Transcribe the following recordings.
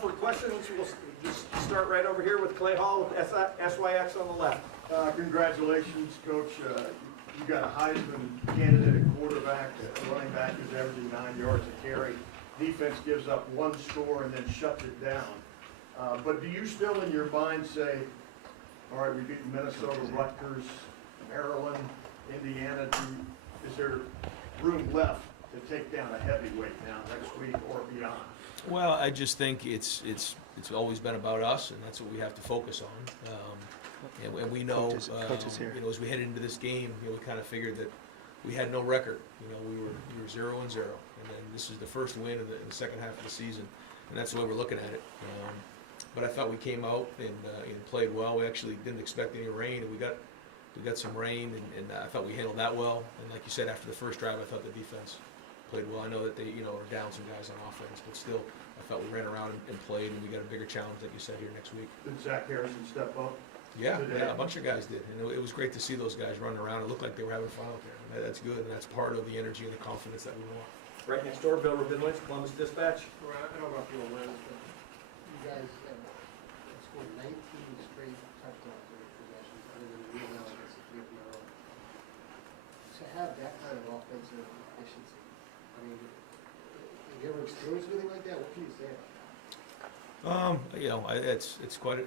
up for questions. We'll just start right over here with Clay Hall with SYX on the left. Congratulations, Coach. You got a Heisman candidate at quarterback, a running back who's averaging 9 yards a carry. Defense gives up one score and then shuts it down. But do you still in your mind say, all right, we beat Minnesota, Rutgers, Maryland, Indiana. Is there room left to take down a heavyweight now next week or beyond? Well, I just think it's always been about us, and that's what we have to focus on. And we know, Coach is here. you know, as we headed into this game, you know, we kind of figured that we had no record. You know, we were 0-0, and then this is the first win in the second half of the season, and that's the way we're looking at it. But I thought we came out and played well. We actually didn't expect any rain, and we got some rain, and I thought we handled that well. And like you said, after the first drive, I thought the defense played well. I know that they, you know, are down some guys on offense, but still, I felt we ran around and played, and we got a bigger challenge, like you said, here next week. Did Zach Harrison step up? Yeah, today? yeah, a bunch of guys did, and it was great to see those guys running around. It looked like they were having fun out there. That's good, and that's part of the energy and the confidence that we want. Right next door, Bill Rabinowitz, Columbus Dispatch. Well, I don't know if you're aware of this, but you guys have scored 19 straight touchdowns in your possessions, other than the real now against the 3 in a row. To have that kind of offensive efficiency, I mean, have you ever experienced anything like that? What can you say about that? You know, it's quite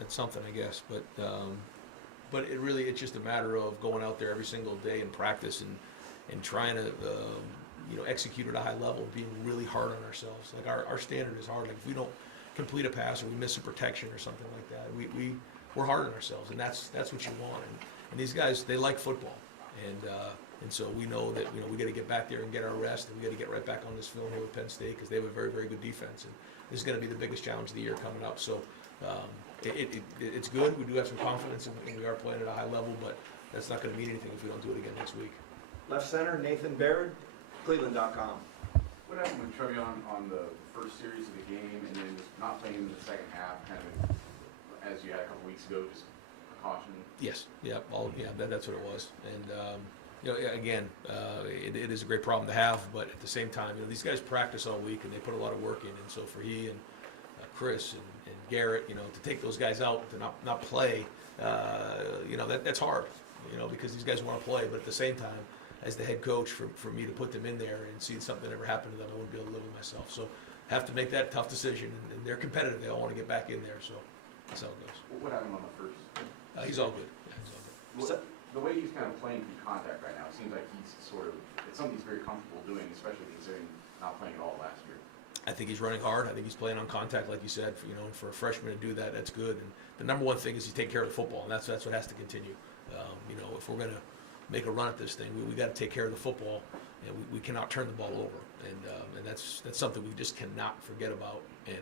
it's something, I guess, but it really, it's just a matter of going out there every single day in practice and trying to you know, execute at a high level, being really hard on ourselves. Like our standard is hard. Like if we don't complete a pass or we miss a protection or something like that, we're hard on ourselves, and that's what you want. And these guys, they like football, and so we know that, you know, we got to get back there and get our rest, and we got to get right back on this film here with Penn State, because they have a very, very good defense, and this is going to be the biggest challenge of the year coming up. So it's good. We do have some confidence, and we are playing at a high level, but that's not going to mean anything if we don't do it again next week. Left center, Nathan Baird, Cleveland.com. What happened with Trevion on the first series of the game, and then just not playing in the second half, kind of as you had a couple weeks ago, just precaution? Yes, yeah, that's what it was. And you know, again, it is a great problem to have, but at the same time, you know, these guys practice all week and they put a lot of work in, and so for he and Chris and Garrett, you know, to take those guys out to not play, you know, that's hard, you know, because these guys want to play, but at the same time, as the head coach, for me to put them in there and see something ever happen to them, I wouldn't be able to live with myself. So have to make that tough decision, and they're competitive. They all want to get back in there, so that's how it goes. What happened on the first? He's all good. Yeah, he's all good. The way he's kind of playing through contact right now, it seems like he's it's something he's very comfortable doing, especially considering not playing at all last year. I think he's running hard. I think he's playing on contact, like you said. You know, for a freshman to do that, that's good. And the number one thing is you take care of the football, and that's what has to continue. You know, if we're going to make a run at this thing, we got to take care of the football, and we cannot turn the ball over. And that's something we just cannot forget about. And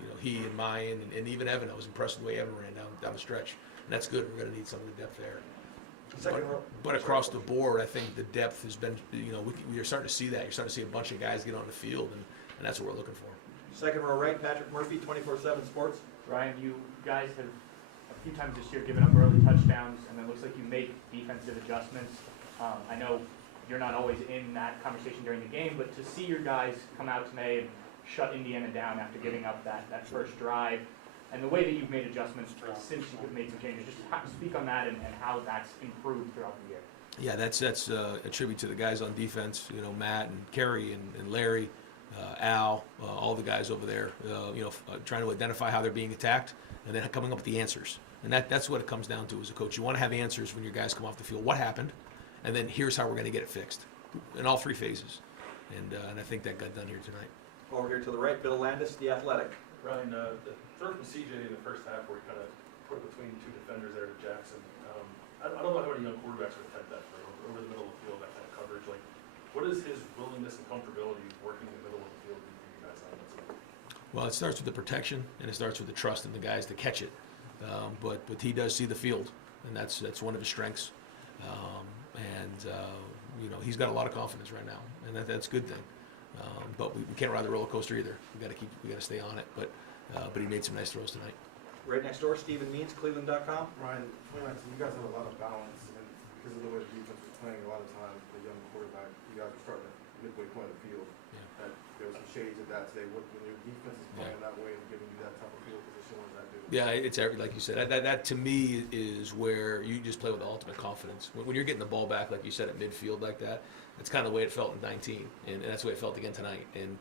you know, he and Mayan and even Evan, I was impressed with the way Evan ran down the stretch. And that's good. We're going to need some of the depth there. But across the board, I think the depth has been, you know, we are starting to see that. You're starting to see a bunch of guys get on the field, and that's what we're looking for. Second row right, Patrick Murphy, 24/7 Sports. Ryan, you guys have a few times this year given up early touchdowns, and it looks like you make defensive adjustments. I know you're not always in that conversation during the game, but to see your guys come out today and shut Indiana down after giving up that first drive, and the way that you've made adjustments since you have made some changes, just speak on that and how that's improved throughout the year. Yeah, that's a tribute to the guys on defense, you know, Matt and Kerry and Larry, Al, all the guys over there, you know, trying to identify how they're being attacked and then coming up with the answers. And that's what it comes down to as a coach. You want to have answers when your guys come off the field. What happened? And then here's how we're going to get it fixed in all three phases. And I think that got done here tonight. Over here to the right, Bill Landis, The Athletic. Ryan, the throw from CJ in the first half where he kind of put between two defenders there to Jackson. I don't know how many young quarterbacks would attempt that throw over the middle of the field, that kind of coverage. Like, what is his willingness and comfortability working in the middle of the field for you guys on that side? Well, it starts with the protection, and it starts with the trust in the guys to catch it. But he does see the field, and that's one of his strengths. You know, he's got a lot of confidence right now, and that's a good thing. But we can't ride the roller coaster either. We got to stay on it. But he made some nice throws tonight. Right next door, Stephen Means, Cleveland.com. Ryan, 2019, you guys have a lot of balance, and because of the way the defense was playing, a lot of times the young quarterback, you guys were starting at midway point of the field. Yeah. That there was some shades of that today. When your defense is playing that way, Yeah, it's every, like you said, that to me is where you just play with the ultimate confidence. When you're getting the ball back, like you said, at midfield like that, that's kind of the way it felt in 19, and that's the way it felt again tonight. And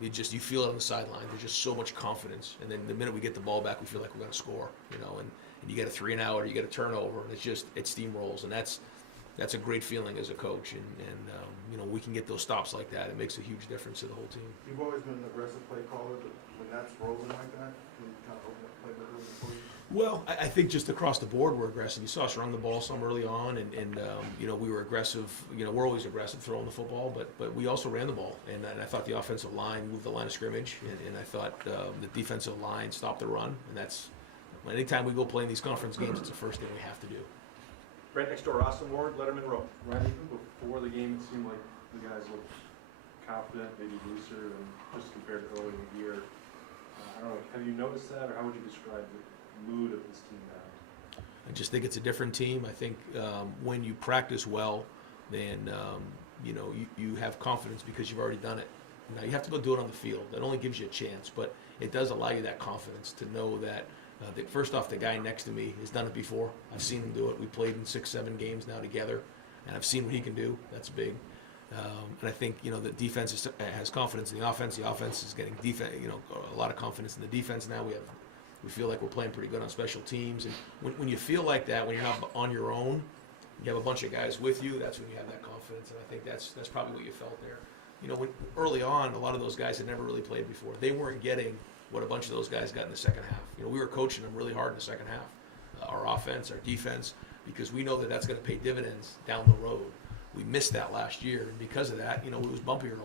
you feel it on the sideline. There's just so much confidence, and then the minute we get the ball back, we feel like we're going to score, and you get a 3-and-out or you get a turnover, and it steamrolls, and that's a great feeling as a coach, and we can get those stops like that. It makes a huge difference to the whole team. You've always been an aggressive play caller, but when that's rolling like that, can you kind of open up play a little bit for you? Well, I think just across the board we're aggressive. You saw us run the ball some early on, and we were aggressive. We're always aggressive throwing the football, but we also ran the ball, and I thought the offensive line moved the line of scrimmage, and I thought the defensive line stopped the run, and that's anytime we go play in these conference games, it's the first thing we have to do. Right next door, Austin Ward, Letterman Row. Right, even before the game, it seemed like the guys looked confident, maybe looser than just compared to earlier in the year. I don't know, have you noticed that, or how would you describe the mood of this team now? I just think it's a different team. I think when you practice well, then you have confidence because you've already done it. Now you have to go do it on the field. That only gives you a chance, but it does allow you that confidence to know that. First off, the guy next to me has done it before. I've seen him do it. We played in 6-7 games now together, and I've seen what he can do. That's big. And I think the defense has confidence in the offense. The offense is getting a lot of confidence in the defense now. We feel like we're playing pretty good on special teams. And when you feel like that, when you're not on your own, you have a bunch of guys with you. That's when you have that confidence. And I think that's probably what you felt there. Early on, a lot of those guys had never really played before. They weren't getting what a bunch of those guys got in the second half. We were coaching them really hard in the second half, our offense, our defense, because we know that that's going to pay dividends down the road. We missed that last year, and because of that, it was bumpy early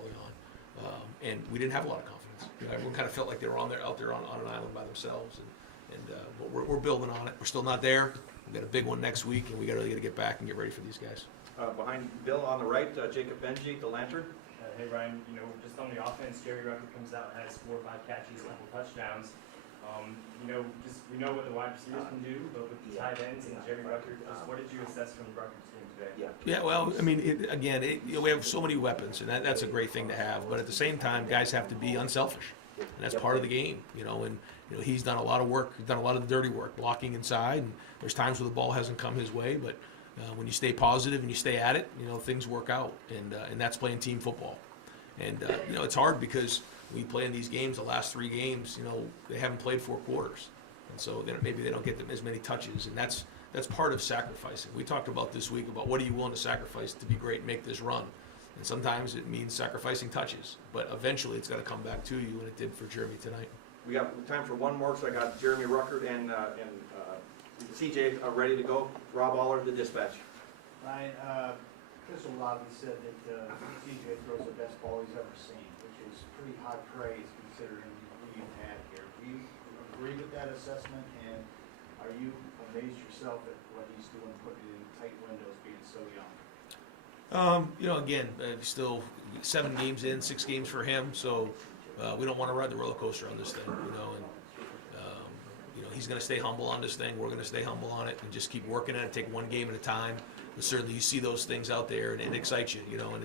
on, and we didn't have a lot of confidence. Everyone kind of felt like they were out there on an island by themselves, but we're building on it. We're still not there. We've got a big one next week, and we got to get back and get ready for these guys. Behind Bill on the right, Jacob Benji, the Lantern. Hey Ryan, just on the offense, Jerry Rucker comes out and has 4 or 5 catches, a couple touchdowns. We know what the wide receivers can do, but with the tight ends and Jerry Rucker, what did you assess from Rucker's game today? Yeah, well, I mean, we have so many weapons, and that's a great thing to have. But at the same time, guys have to be unselfish, and that's part of the game. And he's done a lot of work. He's done a lot of the dirty work, blocking inside. And there's times where the ball hasn't come his way, but when you stay positive and you stay at it, things work out, and that's playing team football. And it's hard because we play in these games. The last 3 games, they haven't played 4 quarters, and so maybe they don't get them as many touches, and that's part of sacrificing. We talked about this week about what are you willing to sacrifice to be great and make this run, and sometimes it means sacrificing touches, but eventually it's got to come back to you, and it did for Jeremy tonight. We got time for one more, so I got Jeremy Ruckert and CJ ready to go. Rob Aller, the Dispatch. Ryan, Chris Olave said that CJ throws the best ball he's ever seen, which is pretty high praise considering who you've had here. Do you agree with that assessment, and are you amazed yourself at what he's doing, putting it in tight windows, being so young? Again, still 7 games in, 6 games for him, so we don't want to ride the roller coaster on this thing, he's going to stay humble on this thing. We're going to stay humble on it and just keep working at it, take one game at a time. But certainly you see those things out there, and it excites you, and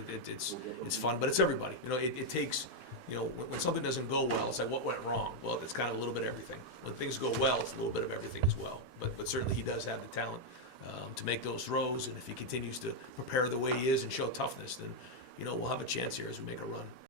it's fun. But it's everybody. It takes, when something doesn't go well, it's like, what went wrong? Well, it's kind of a little bit of everything. When things go well, it's a little bit of everything as well. But certainly he does have the talent to make those throws, and if he continues to prepare the way he is and show toughness, then, we'll have a chance here as we make a run.